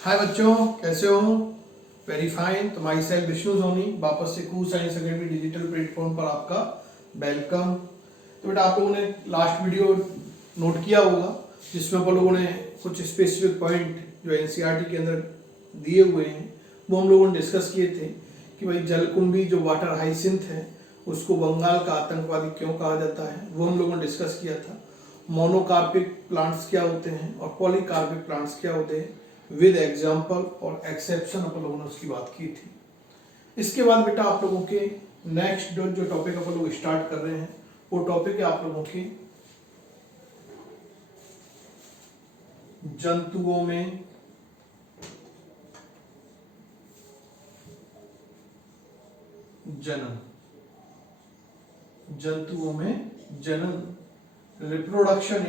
हाय बच्चों, कैसे हो? Very fine. तो माई सेल्फ विष्णु सोनी वापस से कू साइंस अकेडमी डिजिटल प्लेटफॉर्म पर आपका वेलकम। तो बेटा, आप लोगों ने लास्ट वीडियो नोट किया होगा जिसमें अपन लोगों ने कुछ स्पेसिफिक पॉइंट जो एनसीईआरटी के अंदर दिए हुए हैं वो हम लोगों ने डिस्कस किए थे कि भाई जलकुंभी जो वाटर हाइसिंथ है उसको बंगाल का आतंकवादी क्यों कहा जाता है, वो हम लोगों ने डिस्कस किया था। मोनोकार्पिक प्लांट्स क्या होते हैं और पॉलीकार्पिक प्लांट्स क्या होते हैं विद एग्जाम्पल और एक्सेप्शन अपन लोगों ने उसकी बात की थी। इसके बाद बेटा आप लोगों के नेक्स्ट जो टॉपिक अपन लोग स्टार्ट कर रहे हैं वो टॉपिक है आप लोगों के जंतुओं में जनन। जंतुओं में जनन, reproduction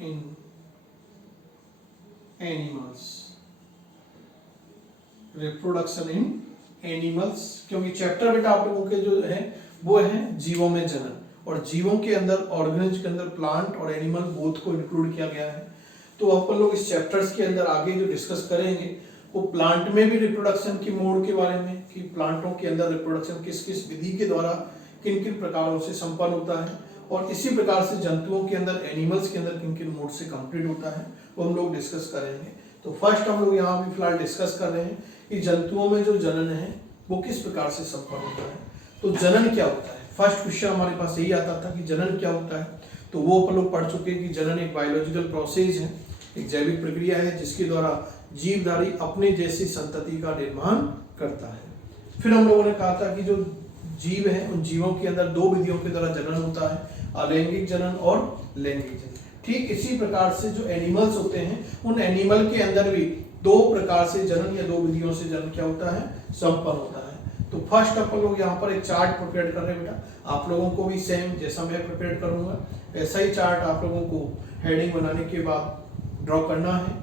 in animals. Reproduction in animals, क्योंकि चैप्टर बेटा आप लोगों के जो है वो है जीवों में जनन, और जीवों के अंदर ऑर्गेनिज्म के अंदर प्लांट और एनिमल बोथ को इंक्लूड किया गया है। तो अपन लोग इस चैप्टर्स के अंदर आगे जो डिस्कस करेंगे वो प्लांट में भी रिप्रोडक्शन की मोड के बारे में कि प्लांटों के अंदर रिप्रोडक्शन किस किस विधि के द्वारा किन किन प्रकारों से संपन्न होता है, और इसी प्रकार से जंतुओं के अंदर एनिमल्स के अंदर किन किन मोड से कंप्लीट होता है वो हम लोग डिस्कस करेंगे। तो फर्स्ट हम लोग यहाँ भी फिलहाल डिस्कस कर रहे हैं कि जंतुओं में जो जनन है वो किस प्रकार से संपन्न होता है। तो जनन क्या होता है, फर्स्ट क्वेश्चन हमारे पास यही आता था कि जनन क्या होता है। तो वो अपन लोग पढ़ चुके हैं कि जनन एक बायोलॉजिकल प्रोसेस है, एक जैविक प्रक्रिया है जिसके द्वारा जीवधारी अपने जैसी संतति का निर्माण करता है। फिर हम लोगों ने कहा था कि जो जीव हैं उन जीवों के अंदर दो विधियों के द्वारा जनन होता है, अलैंगिक जनन और लैंगिक जनन। ठीक इसी प्रकार से जो एनिमल्स होते हैं उन एनिमल के अंदर भी दो प्रकार से जनन या दो विधियों से जनन क्या होता है, संपन्न होता है। तो फर्स्ट अपन लोग यहाँ पर एक चार्ट प्रिपेयर कर रहे हैं बेटा, आप लोगों को भी सेम जैसा मैं प्रिपेयर करूंगा ऐसा ही चार्ट आप लोगों को हेडिंग बनाने के बाद ड्रॉ करना है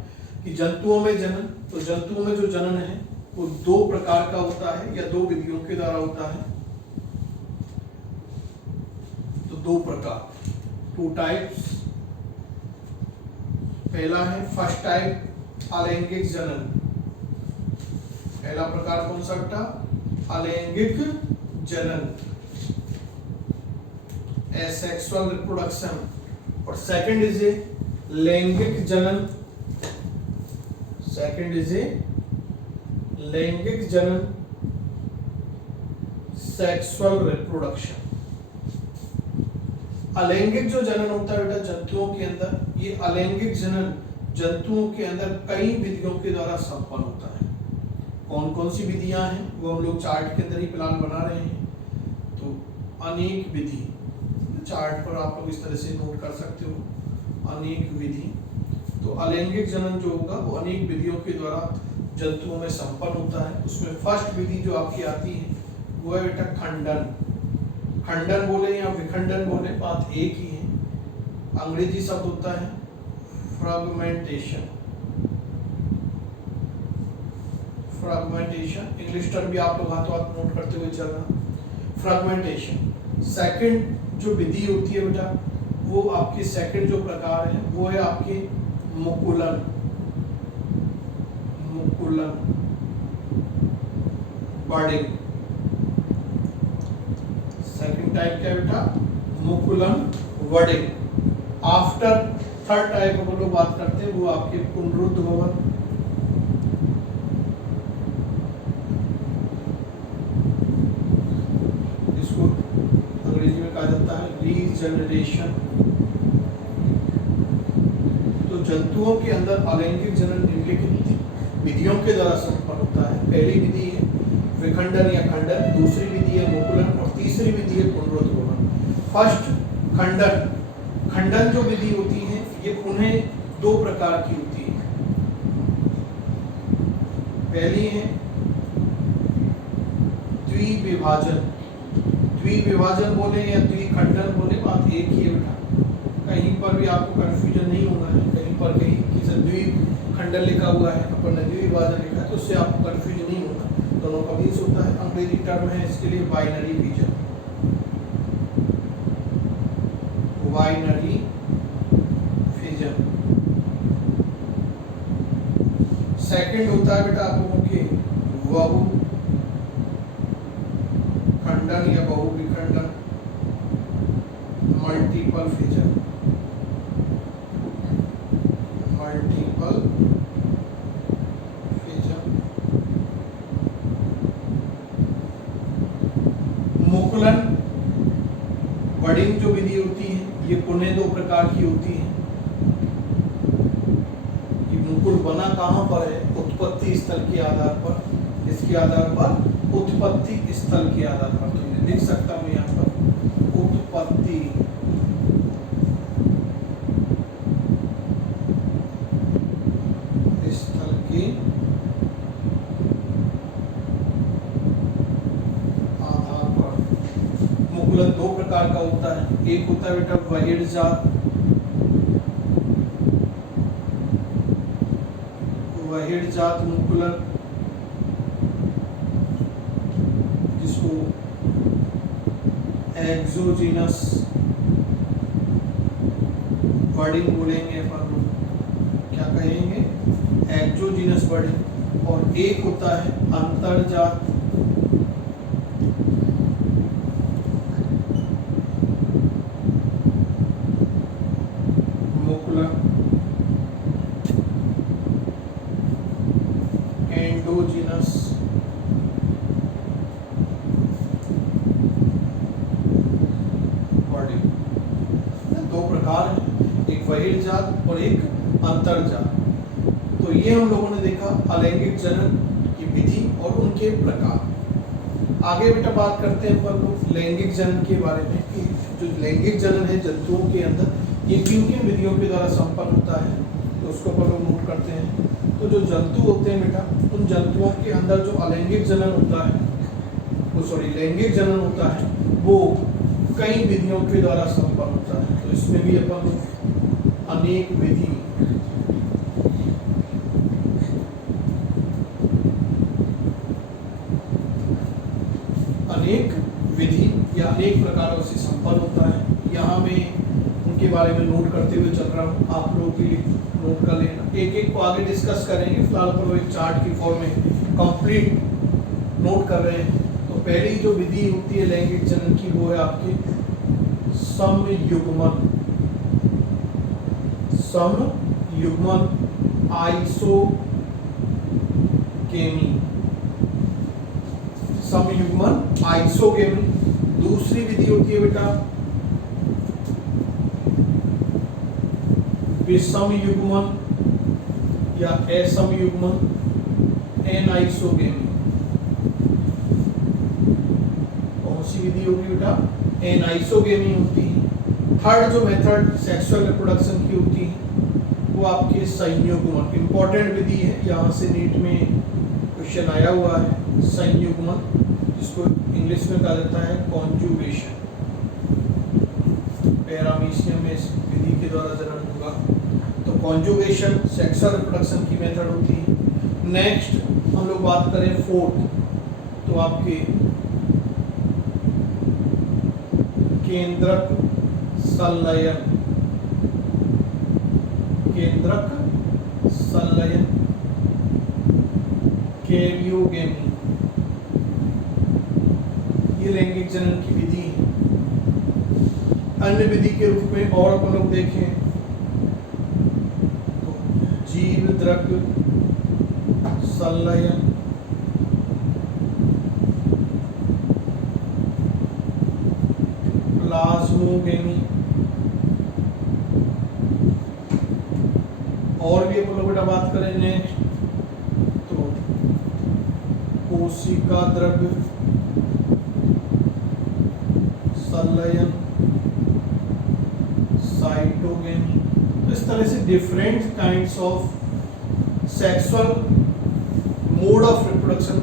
कि जंतुओं में जनन। तो जंतुओं में जो जनन है वो दो प्रकार का होता है या दो विधियों के द्वारा होता है। तो दो प्रकार, टू टाइप्स। पहला है फर्स्ट टाइप अलैंगिक जनन। पहला प्रकार कौन सा बेटा, अलैंगिक जनन, एसेक्सुअल रिप्रोडक्शन। और सेकंड इज ए लैंगिक जनन। सेकंड इज ए लैंगिक जनन, सेक्सुअल रिप्रोडक्शन। अलैंगिक जो जनन होता है बेटा जंतुओं के अंदर, ये अलैंगिक जनन जंतुओं के अंदर कई विधियों के द्वारा संपन्न होता है। कौन कौन सी विधियां हैं वो हम लोग चार्ट के अंदर ही प्लान बना रहे हैं। तो अनेक विधि, चार्ट पर आप लोग इस तरह से नोट कर सकते हो, अनेक विधि। तो अलैंगिक जनन जो होगा वो अनेक विधियों के द्वारा जंतुओं में संपन्न होता है। उसमें फर्स्ट विधि जो आपकी आती है वो है बेटा खंडन। खंडन बोले या विखंडन बोले बात एक ही है। अंग्रेजी शब्द होता है फ्रैगमेंटेशन। फ्रैगमेंटेशन इंग्लिश टर्म भी आप लोग हाथों हाथ नोट करते हुए चलना। फ्रैगमेंटेशन सेकंड जो विधि होती है बेटा वो आपके सेकंड जो प्रकार है वो है आपके मुकुलन। मुकुलन बर्डिंग। सेकंड टाइप क्या है बेटा, मुकुलन वर्डिंग। आफ्टर थर्ड टाइप हम लोग बात करते हैं वो आपके पुनरुद्भवन। इसको अंग्रेजी में कहा जाता है रीजनरेशन। तो जंतुओं के अंदर अलैंगिक जनन निम्नलिखित विधियों के द्वारा संपन्न होता है। पहली विधि है विखंडन या खंडन, दूसरी विधि है मुकुलन और तीसरी विधि है पुनरुद्भवन। फर्स्ट खंडन। खंडन जो विधि होती है ये उन्हें दो प्रकार की होती है। पहली है द्विविभाजन। द्विविभाजन बोले या द्विखंडन बोले बात एक ही है बेटा, कहीं पर भी आपको कंफ्यूजन नहीं होना है। कहीं पर कहीं किसी द्विखंडन लिखा हुआ है अपन ने द्विविभाजन लिखा है तो उससे आपको कंफ्यूजन नहीं होगा, दोनों का बीच होता है। अंग्रेजी टर्म है इसके लिए binary vision. Binary fission. Second होता है बेटा आप लोगों के बहु खंडन या बहु विखंडन, मल्टीपल फिजन, मल्टीपल फिजन। मुकुलन बडिंग जो विधि होती है ये पुनः 2 प्रकार की होती है। ये मुकुल बना कहाँ पर है? उत्पत्ति स्थल के आधार पर, इसके आधार पर उत्पत्ति स्थल के आधार पर। तो मैं लिख सकता हूँ यहाँ पर उत्पत्ति स्थल के आधार पर। मुकुलन 2 प्रकार का होता है। एक होता है बेटा वहिड़ जात, वहिड़ जात मुकुलन, जिसको एक्सोजीनस बर्डिंग बोलेंगे अपन लोग, क्या कहेंगे? एक्सोजीनस बर्डिंग। और एक होता है अंतरजात मुकुलन, एंडोजीनस बर्डिंग। 2 प्रकार हैं, एक वहिड़ जात और एक अंतरजात। तो ये हम लोगों ने देखा अलैंगिक जनन की विधि और उनके प्रकार। आगे बेटा बात करते हैं अपन लोग लैंगिक जनन के बारे में कि जो लैंगिक जनन है जंतुओं के अंदर ये किन किन विधियों के द्वारा संपन्न होता है, तो उसको अपन लोग नोट करते हैं। तो जो जंतु होते हैं बेटा, उन जंतुओं के अंदर जो अलैंगिक जनन होता है, लैंगिक जनन होता है, वो कई विधियों के द्वारा संपन्न होता है। तो इसमें भी अपन अनेक विधि या अनेक प्रकारों से संपन्न होता है। यहाँ मैं उनके बारे में नोट करते हुए चल रहा हूँ, आप लोग भी नोट कर लेना। एक एक को आगे डिस्कस करेंगे, फिलहाल अपन लोग एक चार्ट की फॉर्म में कंप्लीट नोट कर रहे हैं। तो पहली जो विधि होती है लैंगिक जनन की वो है आपकी समयुग्मन, समयुग्मन आइसोगेमी, समयुग्मन आइसोगेमी। दूसरी विधि होती है बेटा विषमयुग्मन या असमयुग्मन, एनाइसोगेमी। कौन सी विधि होगी बेटा? एनाइसोगेमी होती है। थर्ड जो मेथड सेक्सुअल रिप्रोडक्शन की होती है वो आपके संयुग्मन, इंपॉर्टेंट विधि है, यहाँ से नीट में क्वेश्चन आया हुआ है। संयुग्मन, जिसको इंग्लिश में कहा जाता है कॉन्जुगेशन, पैरामीशियम में इस विधि के द्वारा जन्म होगा। तो कॉन्जुगेशन सेक्सुअल रिप्रोडक्शन की मेथड होती है। नेक्स्ट हम लोग बात करें फोर्थ, तो आपके केंद्रक संलयन, केंद्रक संलयन, कैरियोगेमी, ये लैंगिक जनन की विधि है। अन्य विधि के रूप में और अपन लोग देखें तो जीव द्रव्य संलयन, प्लाज्मोगेमी, और भी अपन लोग बेटा बात करें नेक्स्ट तो कोशिका द्रव्य संलयन, साइटोगेमी। तो इस तरह से different kinds of sexual mode of reproduction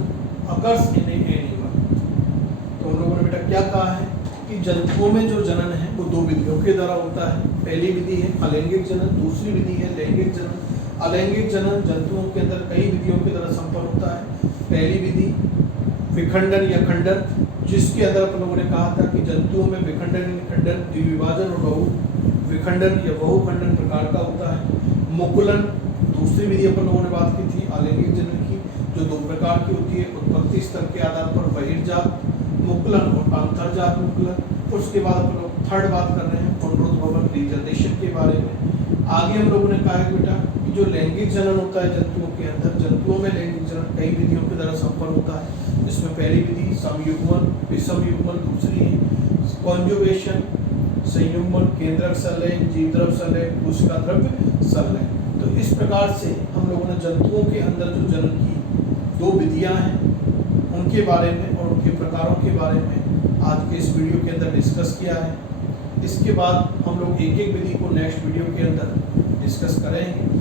occurs in animal. तो हम लोगों ने बेटा क्या कहा है कि जंतुओं में जो जनन है वो 2 विधियों के द्वारा होता है। पहली विधि है अलैंगिक जनन, दूसरी विधि है लैंगिक जनन। अलैंगिक जनन जंतुओं के अंदर कई विधियों के द्वारा संपन्न होता है। पहली विधि विखंडन या खंडन, जिसके अंदर अपन लोगों ने कहा था कि जंतुओं में विखंडन, खंडन, द्विविभाजन और बहु विखंडन या बहुखंडन प्रकार का होता है। मुकुलन दूसरी विधि अपन लोगों ने बात की थी अलैंगिक जनन की, जो 2 प्रकार की होती है, उत्पत्ति स्तर के आधार पर बहिर्जात मुकुलन और अंतर्जात मुकुलन। उसके बाद अपन लोग थर्ड बात कर रहे हैं पुनरुद्भवन रीजनरेशन के बारे में। आगे हम लोगों ने कहा है बेटा कि जो लैंगिक जनन होता है जंतुओं के अंदर, जंतुओं में लैंगिक जनन कई विधियों के द्वारा संपन्न होता है। इसमें पहली विधि समयुग्मन, विषम युग्मन, दूसरी है कॉन्जुगेशन, संयुग्मन, केंद्रक संलयन, जीवद्रव्य संलयन, कोशिका द्रव्य संलयन। तो इस प्रकार से हम लोगों ने जंतुओं के अंदर जो जनन की 2 विधियां हैं उनके बारे में और उनके प्रकारों के बारे में आज के इस वीडियो के अंदर डिस्कस किया है। इसके बाद हम लोग एक एक विधि को नेक्स्ट वीडियो के अंदर डिस्कस करेंगे।